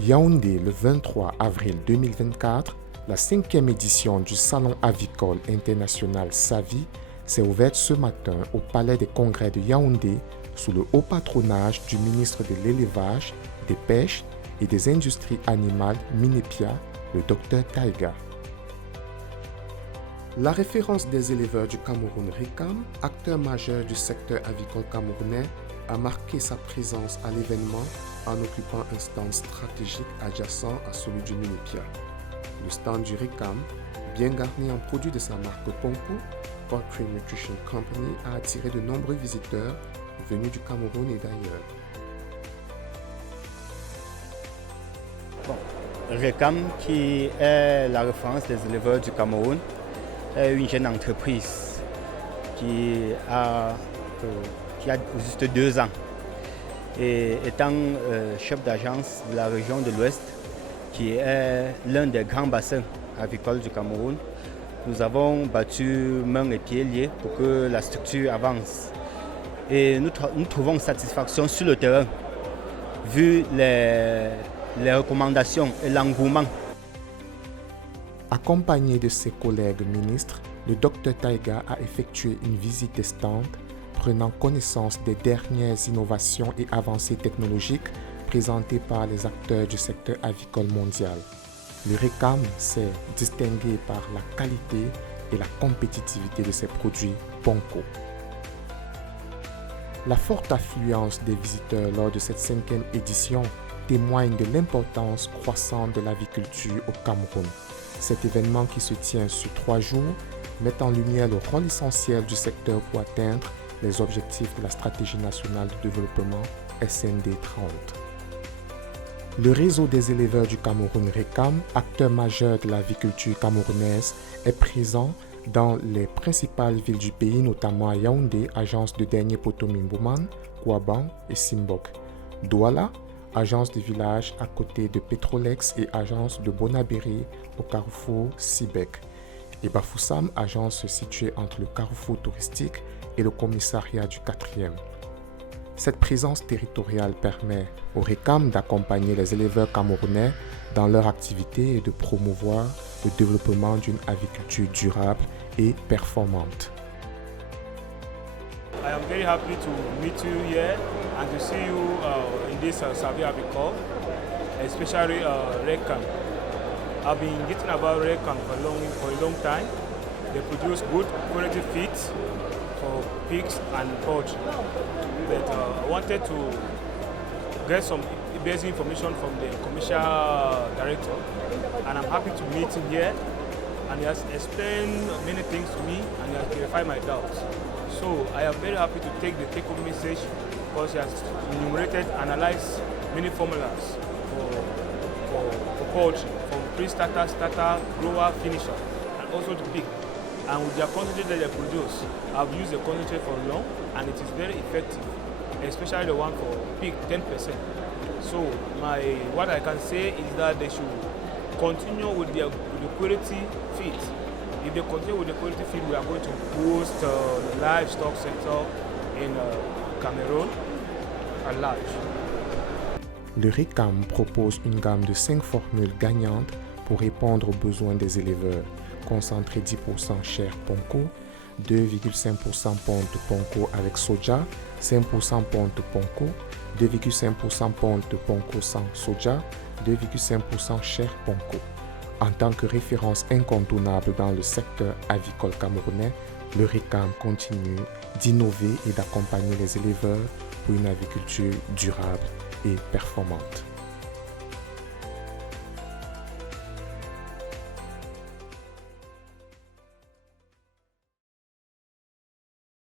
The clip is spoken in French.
Yaoundé, le 23 avril 2024, la 5e édition du Salon avicole international SAVI s'est ouverte ce matin au Palais des Congrès de Yaoundé sous le haut patronage du ministre de l'Élevage, des Pêches et des Industries animales Minepia, le Dr Taiga. La référence des éleveurs du Cameroun RICAM, acteur majeur du secteur avicole camerounais, a marqué sa présence à l'événement en occupant un stand stratégique adjacent à celui du Minepia. Le stand du RICAM, bien garni en produits de sa marque Ponko, Poultry Nutrition Company, a attiré de nombreux visiteurs venus du Cameroun et d'ailleurs. RICAM, qui est la référence des éleveurs du Cameroun, est une jeune entreprise qui a juste 2 ans. Et étant chef d'agence de la région de l'Ouest, qui est l'un des grands bassins avicoles du Cameroun, nous avons battu main et pieds liés pour que la structure avance. Et nous trouvons satisfaction sur le terrain, vu les recommandations et l'engouement. Accompagné de ses collègues ministres, le Dr Taiga a effectué une visite des stands, prenant connaissance des dernières innovations et avancées technologiques présentées par les acteurs du secteur avicole mondial. Le RICAM s'est distingué par la qualité et la compétitivité de ses produits Ponko. La forte affluence des visiteurs lors de cette 5e édition témoigne de l'importance croissante de l'aviculture au Cameroun. Cet événement qui se tient sur 3 jours met en lumière le rôle essentiel du secteur pour atteindre les objectifs de la Stratégie nationale de développement SND 30. Le réseau des éleveurs du Cameroun RICAM, acteur majeur de l'aviculture camerounaise, est présent dans les principales villes du pays, notamment à Yaoundé, agence de dernier poteau Mimbouman, Kouaban et Simbok. Douala, agence de village à côté de Petrolex et agence de Bonabéry au carrefour Sibek. Et Bafoussam, agence située entre le carrefour touristique et le commissariat du 4e. Cette présence territoriale permet au RICAM d'accompagner les éleveurs camerounais dans leur activité et de promouvoir le développement d'une aviculture durable et performante. I am very happy to meet you here and to see you in this SAVI avicole, especially RICAM. I've been getting about RICAM for a long time. They produce good quality feed for pigs and poultry. But I wanted to get some basic information from the commercial director, and I'm happy to meet him here. And he has explained many things to me and he has clarified my doubts. So I am very happy to take the take-home message because he has enumerated, analyzed many formulas for poultry, from pre-starter, starter, grower, finisher, and also the pig. And with their concentrate that they produce, I've used the concentrate for long and it is very effective, especially the one for pig, 10%. So what I can say is that they should continue with the quality feed. If they continue with the quality feed, we are going to boost the livestock sector in Cameroun at large. Le RICAM propose une gamme de 5 formules gagnantes pour répondre aux besoins des éleveurs. Concentré 10% chair Ponko, 2,5% ponte Ponko avec soja, 5% ponte Ponko, 2,5% ponte Ponko sans soja, 2,5% chair Ponko. En tant que référence incontournable dans le secteur avicole camerounais, le RICAM continue d'innover et d'accompagner les éleveurs pour une aviculture durable et performante.